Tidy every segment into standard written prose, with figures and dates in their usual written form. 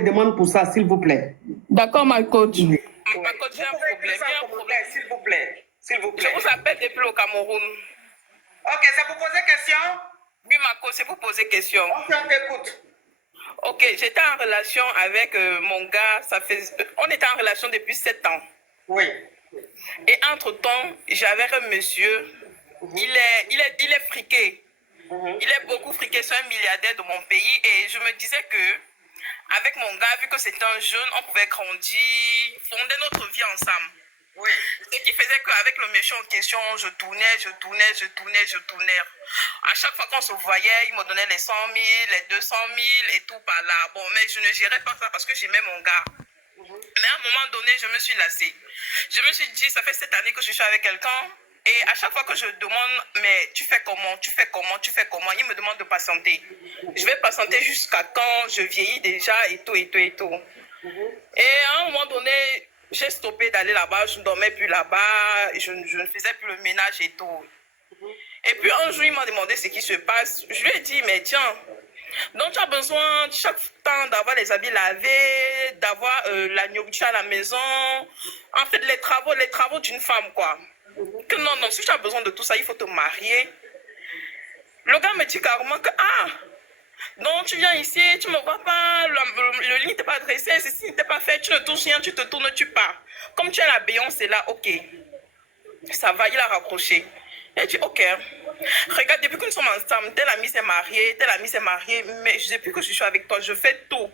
de demande pour ça, s'il vous plaît. D'accord, ma coach. Oui. Ma coach, j'ai un problème. S'il vous plaît. S'il vous plaît. Je vous appelle depuis le Cameroun. Ok, c'est pour poser question? Oui, ma coach, c'est pour poser question. Ok, on t'écoute. Ok, j'étais en relation avec mon gars. On était en relation depuis 7 ans. Oui. Et entre-temps, j'avais un monsieur. Il est friqué. Il est beaucoup friqué, c'est un milliardaire de mon pays. Et je me disais que avec mon gars, vu que c'était un jeune, on pouvait grandir, fonder notre vie ensemble. Oui. Ce qui faisait qu'avec le méchant en question, je tournais. À chaque fois qu'on se voyait, il me donnait les 100 000, les 200 000 et tout par là. Bon, mais je ne gérais pas ça parce que j'aimais mon gars. Mais à un moment donné, je me suis lassée. Je me suis dit, ça fait 7 années que je suis avec quelqu'un. Et à chaque fois que je demande, mais tu fais comment, il me demande de patienter. Je vais patienter jusqu'à quand je vieillis déjà et tout. Et à un moment donné, j'ai stoppé d'aller là-bas, je ne dormais plus là-bas, je ne faisais plus le ménage et tout. Et puis un jour, il m'a demandé ce qui se passe. Je lui ai dit, mais tiens, donc tu as besoin chaque temps d'avoir les habits lavés, d'avoir la nourriture à la maison. En fait, les travaux d'une femme, quoi. Que non, si tu as besoin de tout ça, il faut te marier. Le gars me dit carrément que, donc tu viens ici, tu me vois pas, le lit n'était pas dressé, ceci n'était pas fait, tu ne touches rien, tu te tournes, tu pars. Comme tu es la Beyoncé là, ok. Ça va, il a raccroché. Il a dit, ok. Regarde, depuis que nous sommes ensemble, telle amie s'est mariée, mais depuis que je suis avec toi, je fais tout.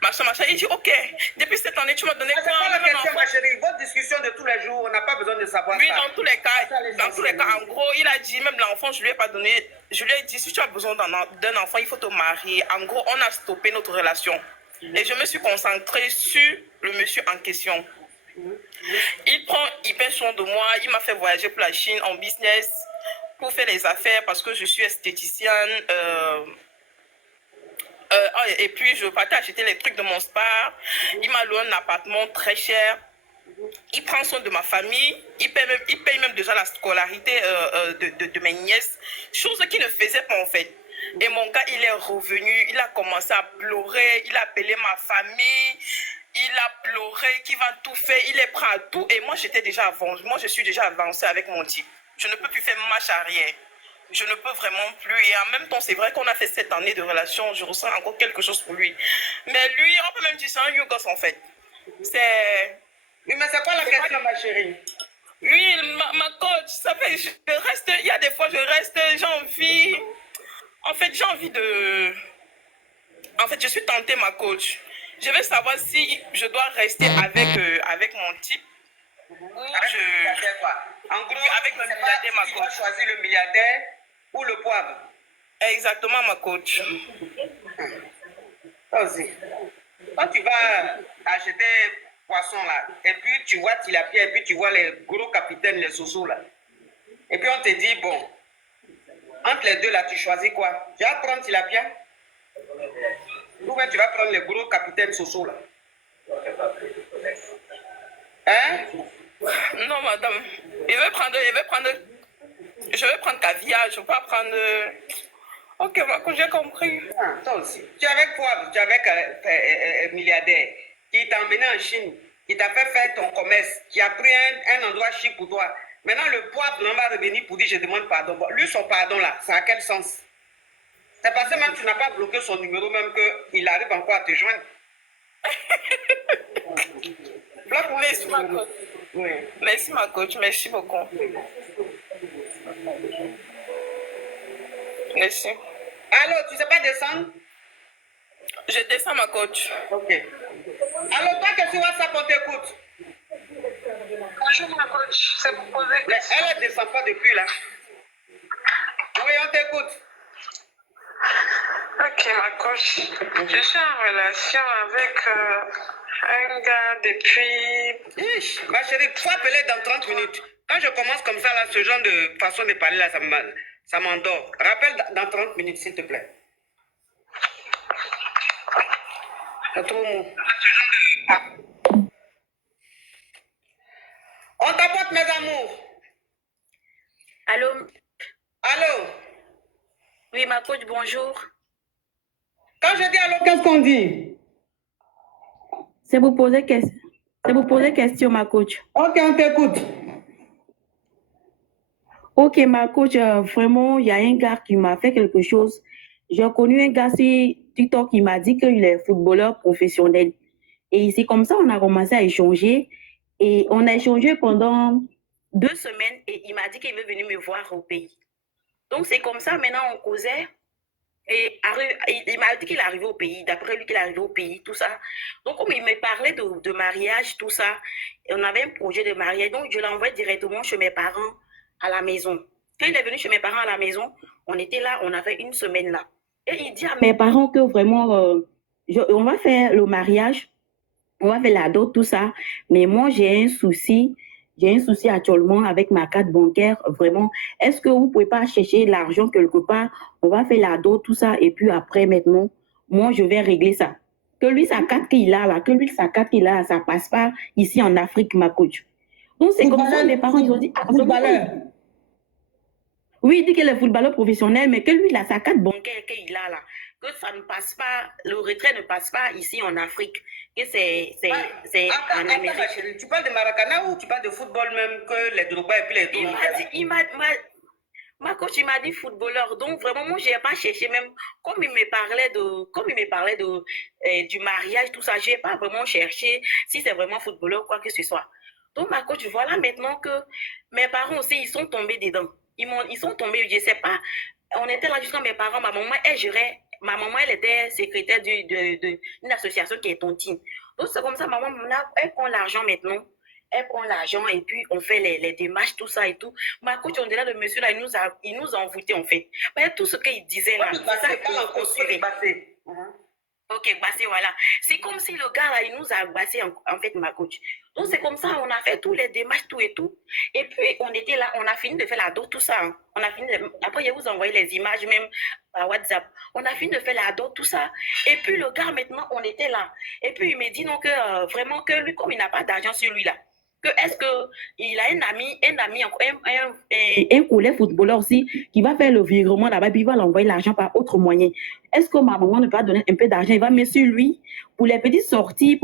Machin. Il dit, ok. Depuis cette année, tu m'as donné quoi? C'est pas la question, ma chérie. Votre discussion de tous les jours, on n'a pas besoin de savoir oui, ça. dans tous les cas, en gros, il a dit, même l'enfant, je lui ai pas donné. Je lui ai dit, si tu as besoin d'un enfant, il faut te marier. En gros, on a stoppé notre relation. Et je me suis concentrée sur le monsieur en question. Il prend hyper soin de moi. Il m'a fait voyager pour la Chine en business pour faire les affaires parce que je suis esthéticienne. Et puis, je partais acheter les trucs de mon spa. Il m'a loué un appartement très cher. Il prend soin de ma famille. Il paye même déjà la scolarité de mes nièces. Chose qu'il ne faisait pas en fait. Et mon gars, il est revenu. Il a commencé à pleurer. Il a appelé ma famille. Il a pleuré, qu'il va tout faire. Il est prêt à tout. Et moi, j'étais déjà avancée. Moi, je suis déjà avancée avec mon type. Je ne peux plus faire marche arrière. Je ne peux vraiment plus. Et en même temps, c'est vrai qu'on a fait 7 années de relation. Je ressens encore quelque chose pour lui. Mais lui, on peut même dire c'est un vieux gosse en fait. C'est... Oui, mais c'est quoi la question, ma chérie? Oui, ma coach, ça fait, je reste, il y a des fois, je reste, j'ai envie. En fait, j'ai envie de... En fait, je suis tentée, ma coach. Je veux savoir si je dois rester avec mon type. Quoi? En gros, avec le milliardaire, ma coach. Tu vas choisir le milliardaire ou le poivre? Exactement, ma coach. Vas-y. Quand tu vas acheter poisson là, et puis tu vois tilapia, et puis tu vois les gros capitaines, les sous là. Et puis on te dit, bon, entre les deux là, tu choisis quoi? Tu vas prendre tilapia? Ou bien tu vas prendre les gros capitaines sous là? Hein? Non, madame. Je vais prendre caviar, je ne vais pas prendre... Ok, ma coach, j'ai compris. Toi aussi. Tu es avec poivre, tu es avec un milliardaire qui t'a emmené en Chine, qui t'a fait faire ton commerce, qui a pris un endroit chic pour toi. Maintenant, le poivre on va revenir pour dire je demande pardon. Bon, lui, son pardon là, ça a quel sens? C'est parce que même tu n'as pas bloqué son numéro, même qu'il arrive encore à te joindre. Merci, ma coach. Oui. Merci, ma coach. Merci beaucoup. Merci. Allô, tu ne sais pas descendre? Je descends, ma coach. Ok. Allô, toi que sur WhatsApp, on t'écoute. Bonjour ma coach, c'est pour poser question. Elle ne descend pas depuis là. Oui, on t'écoute. Ok ma coach, je suis en relation avec un gars depuis... Ma chérie, il faut appeler dans 30 minutes. Quand je commence comme ça, là, ce genre de façon de parler, là, ça m'endort. Rappelle dans 30 minutes, s'il te plaît. C'est trop mou. On t'apporte, mes amours. Allô? Allô? Oui, ma coach, bonjour. Quand je dis allô, qu'est-ce qu'on dit? C'est pour poser question. C'est pour poser question, ma coach. Ok, on t'écoute. Ok, ma coach, vraiment, il y a un gars qui m'a fait quelque chose. J'ai connu un gars sur TikTok qui m'a dit qu'il est footballeur professionnel. Et c'est comme ça on a commencé à échanger. Et on a échangé pendant 2 semaines et il m'a dit qu'il veut venir me voir au pays. Donc c'est comme ça, maintenant on causait. Et il m'a dit qu'il est arrivé au pays, d'après lui qu'il est arrivé au pays, tout ça. Donc comme il me parlait de mariage, tout ça, et on avait un projet de mariage, donc je l'envoie directement chez mes parents à la maison. Quand il est venu chez mes parents à la maison, on était là, on a fait 1 semaine là. Et il dit à mes parents que vraiment, on va faire le mariage, on va faire la dot, tout ça. Mais moi, j'ai un souci actuellement avec ma carte bancaire. Vraiment, est-ce que vous ne pouvez pas chercher l'argent quelque part? On va faire la dot, tout ça. Et puis après, maintenant, moi, je vais régler ça. Que lui, sa carte qu'il a là, ça passe pas ici en Afrique, ma coach. Donc, c'est comme ça, mes parents, ils ont dit, footballeur. Oui, il dit qu'il est footballeur professionnel, mais que lui, il a sa carte bancaire qu'il a là, que ça ne passe pas, le retrait ne passe pas ici en Afrique, que c'est en Amérique. Tu parles de Maracana ou tu parles de football même, que les Drogba et puis les Drogba? Ma coach, il m'a dit footballeur. Donc, vraiment, moi, je n'ai pas cherché, même comme il me parlait du mariage, tout ça, je n'ai pas vraiment cherché si c'est vraiment footballeur ou quoi que ce soit. Donc, ma coach, voilà maintenant que mes parents aussi, ils sont tombés dedans. Ils sont tombés, je ne sais pas. On était là jusqu'à mes parents, ma maman, elle gérait. Ma maman, elle était secrétaire d'une association qui est tontine. Donc, c'est comme ça, maman, elle prend l'argent maintenant. Elle prend l'argent et puis on fait les démarches, tout ça et tout. Ma coach, on dirait le monsieur là, il nous a envoûtés en fait. Mais tout ce qu'il disait là, c'est ça qu'on suivait. Ok, bassé, voilà. C'est comme si le gars là, il nous a bassé en fait, ma coach. Donc c'est comme ça, on a fait tous les démarches, tout et tout. Et puis on était là, on a fini de faire la dot, tout ça. Hein. On a fini Après, je vous envoyer les images même par WhatsApp. On a fini de faire la dot, tout ça. Et puis le gars, maintenant, on était là. Et puis il me dit non que vraiment que lui, comme il n'a pas d'argent sur lui là, que est-ce qu'il a un collègue footballeur aussi qui va faire le virement là-bas, puis il va l'envoyer l'argent par autre moyen. Est-ce que ma maman ne va donner un peu d'argent, il va mettre sur lui pour les petites sorties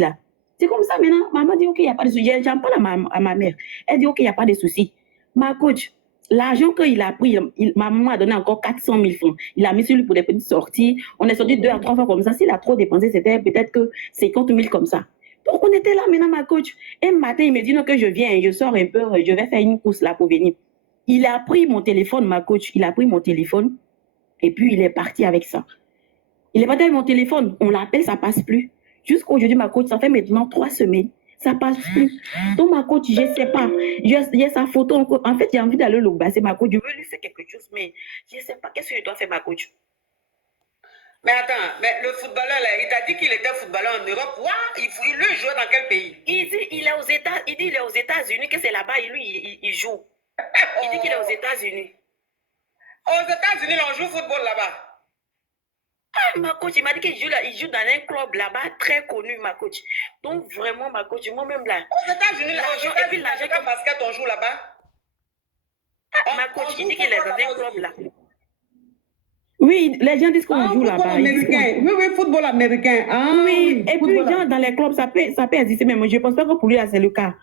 là. C'est comme ça maintenant, maman dit ok, il n'y a pas de souci. J'en parle à ma mère. Elle dit ok, il n'y a pas de souci. Ma coach, l'argent qu'il a pris, ma maman a donné encore 400 000 francs. Il a mis sur lui pour les petites sorties. On est sorti 2 à 3 fois comme ça. S'il a trop dépensé, c'était peut-être que 50 000 comme ça. Donc, on était là maintenant, ma coach. Un matin, il me dit non, que je viens, je sors un peu, je vais faire une course là pour venir. Il a pris mon téléphone, ma coach. Il a pris mon téléphone et puis il est parti avec ça. Il est parti avec mon téléphone. On l'appelle, ça passe plus. Jusqu'aujourd'hui, ma coach, ça fait maintenant 3 semaines. Ça passe plus. Donc, ma coach, je ne sais pas. Il y a sa photo encore. En fait, j'ai envie d'aller le basser, ma coach. Je veux lui faire quelque chose, mais je ne sais pas qu'est-ce que je dois faire, ma coach. Mais attends, mais le footballeur là, il t'a dit qu'il était footballeur en Europe. Il le joue dans quel pays? Il dit il est aux États-Unis, que c'est là-bas, lui, il joue. Il dit qu'il est aux États-Unis. Aux États-Unis, on joue football là-bas. Ah, ma coach, il m'a dit qu'il joue dans un club là-bas, très connu, ma coach. Donc, vraiment, ma coach, moi-même là. Aux États-Unis, et puis l'argent que basket, on joue là-bas. Ah, ma coach, il dit qu'il est dans un club là. Oui, les gens disent qu'on joue là-bas. Oui, football américain. Oui, et puis, genre, dans les clubs, ça peut exister, mais moi, je ne pense pas que pour lui, là, c'est le cas.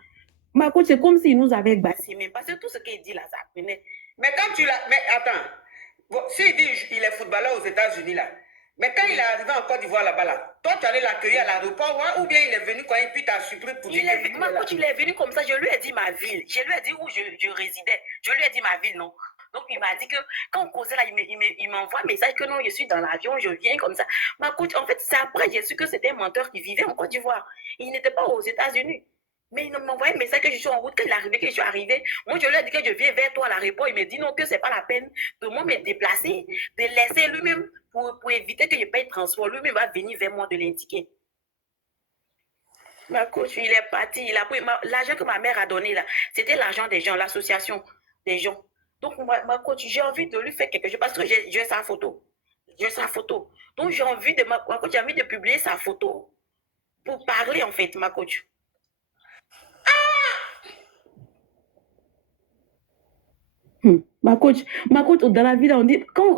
Ma coach, c'est comme s'il nous avait bassé, mais parce que tout ce qu'il dit là, ça prenait. Mais quand tu l'as. Mais attends, bon, s'il dit qu'il est footballeur aux États-Unis là, mais quand il est arrivé en Côte d'Ivoire là-bas, là, toi, tu allais l'accueillir à l'aéroport, ou bien il est venu quand et puis tu as surpris pour dire. Ma coach, il est venu comme ça, je lui ai dit ma ville. Je lui ai dit où je résidais. Je lui ai dit ma ville, non. Donc, il m'a dit que quand on causait là, il m'envoie un message que non, je suis dans l'avion, je viens comme ça. Ma coach, en fait, c'est après, j'ai su que c'était un menteur qui vivait en Côte d'Ivoire. Il n'était pas aux États-Unis. Mais il m'envoie un message que je suis en route, que je suis arrivée. Moi, je lui ai dit que je viens vers toi à l'aéroport. Il me dit non, que ce n'est pas la peine de moi me déplacer, de laisser lui-même pour éviter que je paye le transport. Lui-même va venir vers moi de l'indiquer. Ma coach, il est parti. Il a pris l'argent que ma mère a donné là. C'était l'argent des gens, l'association des gens. Donc, ma coach, j'ai envie de lui faire quelque chose parce que j'ai sa photo. J'ai sa photo. Donc, j'ai envie de publier sa photo pour parler, en fait, ma coach. Ma coach, dans la vie, là, on dit, quand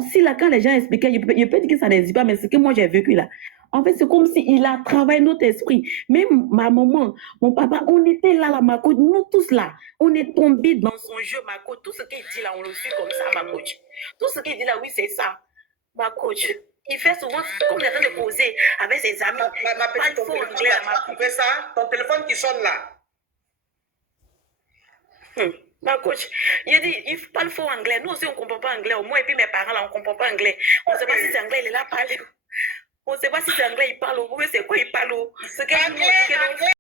les gens expliquaient, je peux dire que ça n'existe pas, mais ce que moi j'ai vécu là, En fait, c'est comme s'il a travaillé notre esprit. Même ma maman, mon papa, on était là, ma coach, nous tous là. On est tombés dans son jeu, ma coach. Tout ce qu'il dit là, on le suit comme ça, ma coach. Tout ce qu'il dit là, oui, c'est ça. Ma coach, il fait souvent comme il est en train de causer avec ses amis. Ma petite, ton téléphone, là, tu fais ça? Ton téléphone qui sonne là. Ma coach, il dit, il parle faux anglais. Nous aussi, on ne comprend pas anglais. Moi et puis mes parents, là, on ne comprend pas anglais. On ne sait pas si c'est anglais, il est là parler. On ne sait pas si c'est anglais, il parle. Ou c'est quoi, il parle. Ce qu'elle nous dit que